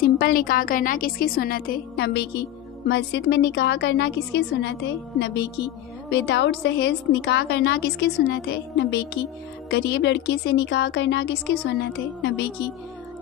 Simple निकाह करना किसकी सुन्नत है? नबी की। मस्जिद में निकाह करना किसकी सुन्नत है? नबी की। विदाउट दहेज निकाह करना किसकी सुन्नत है? नबी की। गरीब लड़की से निकाह करना किसकी सुन्नत है? नबी की।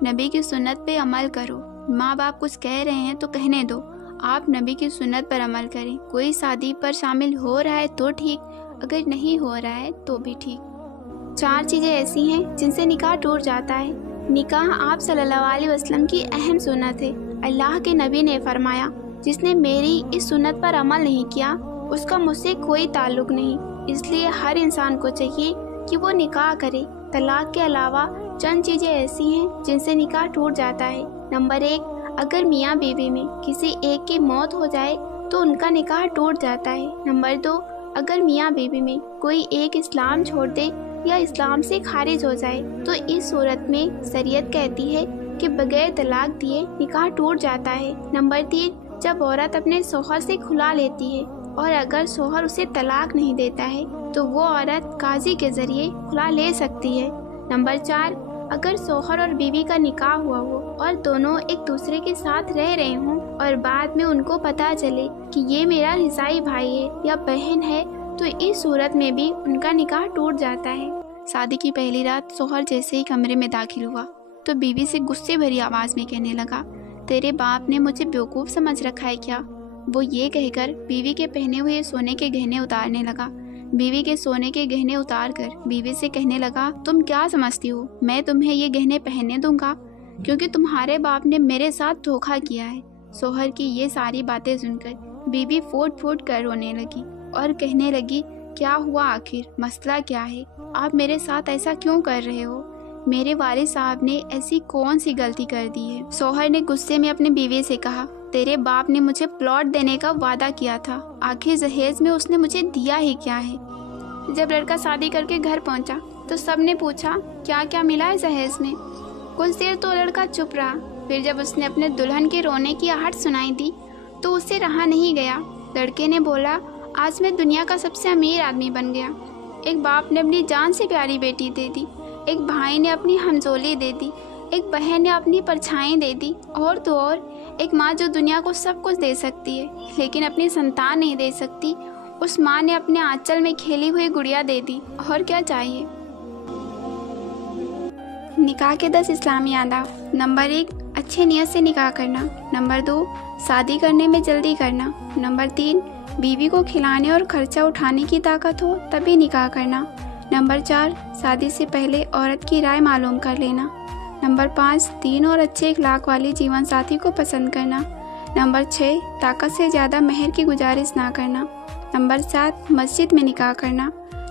नबी की सुन्नत पे अमल करो। माँ बाप कुछ कह रहे हैं तो कहने दो, आप नबी की सुन्नत पर अमल करें। कोई शादी पर शामिल हो रहा है तो ठीक, अगर नहीं हो रहा है तो भी ठीक। 4 चीज़ें ऐसी हैं जिनसे निकाह टूट जाता है। निकाह आप सल्लल्लाहु अलैहि वसल्लम की अहम सुन्नत है। अल्लाह के नबी ने फरमाया, जिसने मेरी इस सुन्नत पर अमल नहीं किया उसका मुझसे कोई ताल्लुक नहीं। इसलिए हर इंसान को चाहिए कि वो निकाह करे। तलाक के अलावा चंद चीज़ें ऐसी हैं जिनसे निकाह टूट जाता है। नंबर 1, अगर मियाँ बीवी में किसी एक की मौत हो जाए तो उनका निकाह टूट जाता है। नंबर 2, अगर मियाँ बीवी में कोई एक इस्लाम छोड़ दे या इस्लाम से खारिज हो जाए तो इस सूरत में शरीयत कहती है कि बगैर तलाक दिए निकाह टूट जाता है। नंबर 3, जब औरत अपने शौहर से खुला लेती है और अगर शौहर उसे तलाक नहीं देता है तो वो औरत काजी के ज़रिए खुला ले सकती है। नंबर 4, अगर शौहर और बीवी का निकाह हुआ हो और दोनों एक दूसरे के साथ रह रहे हों और बाद में उनको पता चले कि ये मेरा रिसाई भाई है या बहन है तो इस सूरत में भी उनका निकाह टूट जाता है। शादी की पहली रात शौहर जैसे ही कमरे में दाखिल हुआ तो बीवी से गुस्से भरी आवाज़ में कहने लगा, तेरे बाप ने मुझे बेवकूफ़ समझ रखा है क्या? वो ये कहकर बीवी के पहने हुए सोने के गहने उतारने लगा। बीवी के सोने के गहने उतार कर बीवी से कहने लगा, तुम क्या समझती हो मैं तुम्हें ये गहने पहनने दूंगा? क्योंकि तुम्हारे बाप ने मेरे साथ धोखा किया है। शौहर की ये सारी बातें सुनकर बीवी फूट फूट कर रोने लगी और कहने लगी, क्या हुआ आखिर, मसला क्या है? आप मेरे साथ ऐसा क्यों कर रहे हो? मेरे वालिद साहब ने ऐसी कौन सी गलती कर दी है? शौहर ने गुस्से में अपनी बीवी से कहा, तेरे बाप ने मुझे प्लॉट देने का वादा किया था, आखिर जहेज में उसने मुझे दिया ही क्या है? जब लड़का शादी करके घर पहुंचा तो सबने पूछा, क्या क्या मिला है जहेज में? कुछ देर तो लड़का चुप रहा, फिर जब उसने अपने दुल्हन के रोने की आहट सुनाई दी तो उससे रहा नहीं गया। लड़के ने बोला, आज मैं दुनिया का सबसे अमीर आदमी बन गया। एक बाप ने अपनी जान से प्यारी बेटी दे दी, एक भाई ने अपनी हमजोली दे दी, एक बहन ने अपनी परछाई दे दी, और तो और एक माँ जो दुनिया को सब कुछ दे सकती है लेकिन अपनी संतान नहीं दे सकती, उस माँ ने अपने आंचल में खेली हुई गुड़िया दे दी। और क्या चाहिए? निकाह के 10 इस्लामी आदाब। नंबर 1, अच्छे नियत से निकाह करना। नंबर 2, शादी करने में जल्दी करना। नंबर 3, बीवी को खिलाने और खर्चा उठाने की ताकत हो तभी निकाह करना। नंबर 4, शादी से पहले औरत की राय मालूम कर लेना। नंबर 5, दीन और अच्छे अखलाक वाले जीवन साथी को पसंद करना। नंबर 6, ताकत से ज़्यादा मेहर की गुजारिश ना करना। नंबर 7, मस्जिद में निकाह करना।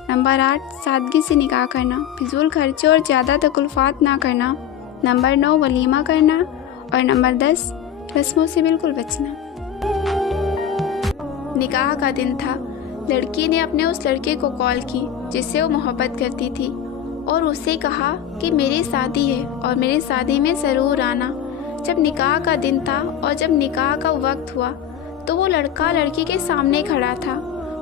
नंबर 8, सादगी से निकाह करना, फिजूल खर्चे और ज़्यादा तकल्लुफ़ात ना करना। नंबर 9, वलीमा करना। और नंबर 10, रस्मों से बिल्कुल बचना। निकाह का दिन था। लड़की ने अपने उस लड़के को कॉल की जिससे वो मोहब्बत करती थी और उससे कहा कि मेरी शादी है और मेरी शादी में ज़रूर आना। जब निकाह का दिन था और जब निकाह का वक्त हुआ तो वो लड़का लड़की के सामने खड़ा था।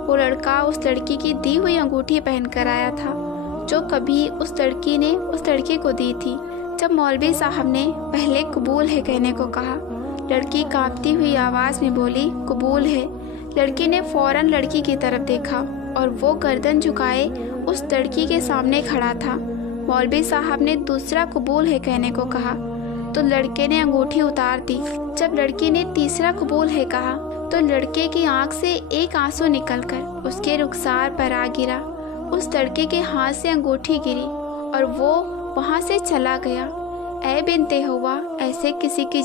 वो लड़का उस लड़की की दी हुई अंगूठी पहन कर आया था जो कभी उस लड़की ने उस लड़के को दी थी। जब मौलवी साहब ने पहले कबूल है कहने को कहा, लड़की कांपती हुई आवाज़ में बोली, कबूल है। लड़की ने फौरन लड़की की तरफ देखा और वो गर्दन झुकाए उस लड़की के सामने खड़ा था। मौलवी साहब ने दूसरा कबूल है कहने को कहा तो लड़के ने अंगूठी उतार दी। जब लड़की ने तीसरा कबूल है कहा तो लड़के की आंख से एक आंसू निकलकर उसके रुखसार पर आ गिरा। उस लड़के के हाथ से अंगूठी गिरी और वो वहाँ से चला गया। ऐ बिन्ते हुआ, ऐसे किसी की